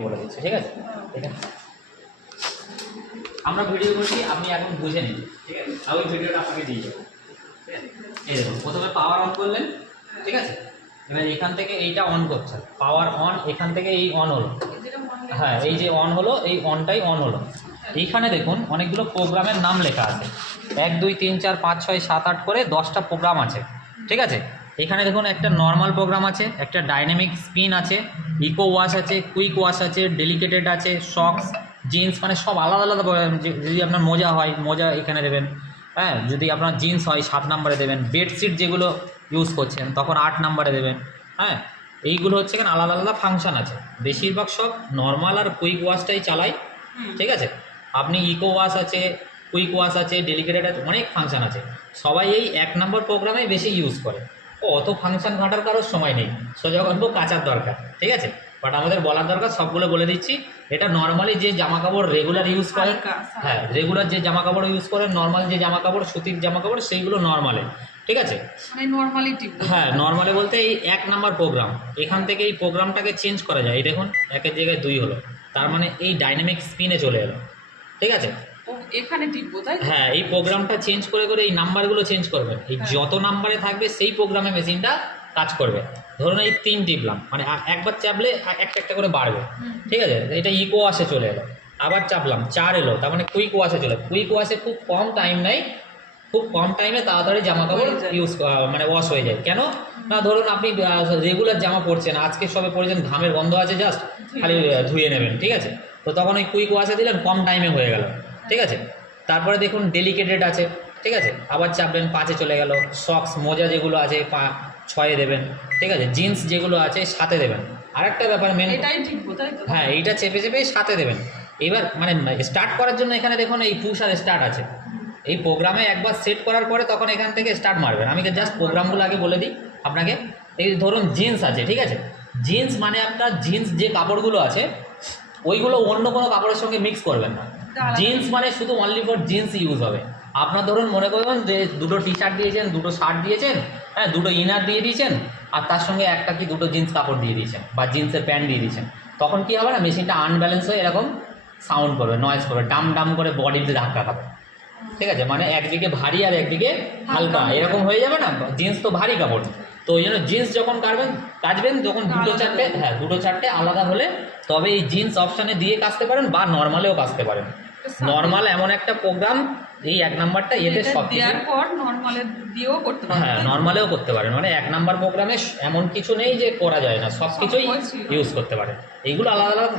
বলে দিচ্ছি, ঠিক আছে? এখানে আমরা ভিডিও করছি, আপনি এখন বুঝে নিন, ঠিক আছে? আর ওই ভিডিওটা আপনাকে দিয়ে যাবো, ঠিক আছে? এই দেখুন, প্রথমে পাওয়ার অন করলেন, ঠিক আছে? এবার এখান থেকে এইটা অন করছেন, পাওয়ার অন, এখান থেকে এই অন হলো, হ্যাঁ এই যে অন হলো, এই অনটাই অন হলো। এইখানে দেখুন অনেকগুলো প্রোগ্রামের নাম লেখা আছে, 1 2 3 4 5 6 7 8 করে 10টা প্রোগ্রাম আছে, ঠিক আছে? এখানে দেখুন একটা নর্মাল প্রোগ্রাম আছে, একটা ডাইনামিক স্পিন আছে, ইকো ওয়াশ আছে, কুইক ওয়াশ আছে, ডেলিকেটেড আছে, শক্স, জিন্স, মানে সব আলাদা আলাদা যদি আপনার মোজা হয় মোজা এখানে দেবেন, হ্যাঁ যদি আপনার জিন্স হয় 7 নম্বরে দেবেন, বেডশিট যেগুলো ইউজ করছেন তখন 8 নম্বরে দেবেন, হ্যাঁ এইগুলো হচ্ছে এখানে আলাদা আলাদা ফাংশান আছে। বেশিরভাগ সব নর্মাল আর কুইক ওয়াশটাই চালাই, ঠিক আছে? আপনি ইকো ওয়াশ আছে, কুইক ওয়াশ আছে, ডেলিকেটেড আছে, অনেক ফাংশান আছে, সবাই এই 1 নম্বর প্রোগ্রামেই বেশি ইউজ করে। অত ফাংশন ঘাটার কারোর সময় নেই, সোজা গল্প কাচার দরকার, ঠিক আছে? বাট আমাদের বলার দরকার, সবগুলো বলে দিচ্ছি। এটা নর্মালি যে জামা কাপড় রেগুলার ইউজ করেন, হ্যাঁ রেগুলার যে জামা কাপড় ইউজ করেন, নর্মাল যে জামা কাপড় সুতির জামা কাপড় সেইগুলো নর্মালে, ঠিক আছে? মানে নরমালি টিপ, হ্যাঁ নর্মালে বলতে এই 1 নম্বর প্রোগ্রাম, এখান থেকে এই প্রোগ্রামটাকে চেঞ্জ করা যায়। এই দেখুন 1-এর জায়গায় 2 হলো, তার মানে এই ডাইনামিক স্পিনে চলে এলো, ঠিক আছে? এখানে টিপবো তাই? হ্যাঁ এই প্রোগ্রামটা চেঞ্জ করে করে এই নাম্বারগুলো চেঞ্জ করবেন, এই যত নাম্বারে থাকবে সেই প্রোগ্রামে মেশিনটা কাজ করবে। ধরুন এই 3 টিপলাম, মানে একবার চাপলে একটা একটা করে বাড়বে, ঠিক আছে? এটা ইকো ওয়াশে চলে এলো, আবার চাপলাম 4 এলো, তার মানে কুইক ওয়াশে চলে। কুইক ওয়াশে খুব কম টাইম নেই, খুব কম টাইমে তাড়াতাড়ি জামা কাপড় ইউজ মানে ওয়াশ হয়ে যায়। কেন না, ধরুন আপনি রেগুলার জামা পরছেন, আজকে সবে পরেছেন, ঘামের গন্ধ আছে, জাস্ট খালি ধুয়ে নেবেন, ঠিক আছে? তো তখন ওই কুইক ওয়াশে দিলেন, কম টাইমে হয়ে গেল, ঠিক আছে? তারপরে দেখুন ডেলিকেটেড আছে, ঠিক আছে? আবার চাপবেন 5-এ চলে গেল। শক্স মোজা যেগুলো আছে 6-এ দেবেন, ঠিক আছে? জিন্স যেগুলো আছে 7-এ দেবেন। আরেকটা ব্যাপার মেন, এটাই টিপবো তাই তো? হ্যাঁ এইটা চেপে চেপে 7-এ দেবেন। এবার মানে স্টার্ট করার জন্য এখানে দেখুন এই পুশ আর স্টার্ট আছে, এই প্রোগ্রামে একবার সেট করার পরে তখন এখান থেকে স্টার্ট মারবেন। আমি জাস্ট প্রোগ্রামগুলো আগে বলে দিই আপনাকে। এই ধরুন জিন্স আছে, ঠিক আছে? জিন্স মানে আপনার জিন্স যে কাপড়গুলো আছে ওইগুলো অন্য কোনো কাপড়ের সঙ্গে মিক্স করবেন না। জিন্স মানে শুধু অনলি ফর জিন্স ইউজ হবে। আপনার ধরুন মনে করবেন যে 2টো টি শার্ট দিয়েছেন, 2টো শার্ট দিয়েছেন, হ্যাঁ 2টো ইনার দিয়ে দিয়েছেন, আর তার সঙ্গে একটা কি 2টো জিন্স কাপড় দিয়ে দিয়েছেন বা জিন্সের প্যান্ট দিয়ে দিয়েছেন, তখন কি হবে না, মেশিনটা আনব্যালেন্স হয়ে এরকম সাউন্ড করবে, নয়েজ করবে, ডাম ডাম করে বডিতে ধাক্কা খাবে, ঠিক আছে? মানে একদিকে ভারী আর একদিকে হালকা এরকম হয়ে যাবে না। জিন্স তো ভারী কাপড়, তো ওই জন্য জিন্স যখন কাচবেন যখন 2টো 4টে, হ্যাঁ 2টো 4টে আলাদা হলে তবে এই জিন্স অপশানে দিয়ে কাচতে পারেন বা নর্মালেও কাচতে পারেন। নর্মাল এমন একটা প্রোগ্রাম, এই 1 নাম্বারটা এতে সব দেওয়ার পর নরমালে দিয়েও করতে পারেন, হ্যাঁ নর্মালেও করতে পারেন। মানে 1 নাম্বার প্রোগ্রামে এমন কিছু নেই যে করা যায় না, সব কিছুই ইউজ করতে পারেন। এইগুলো আলাদা আলাদা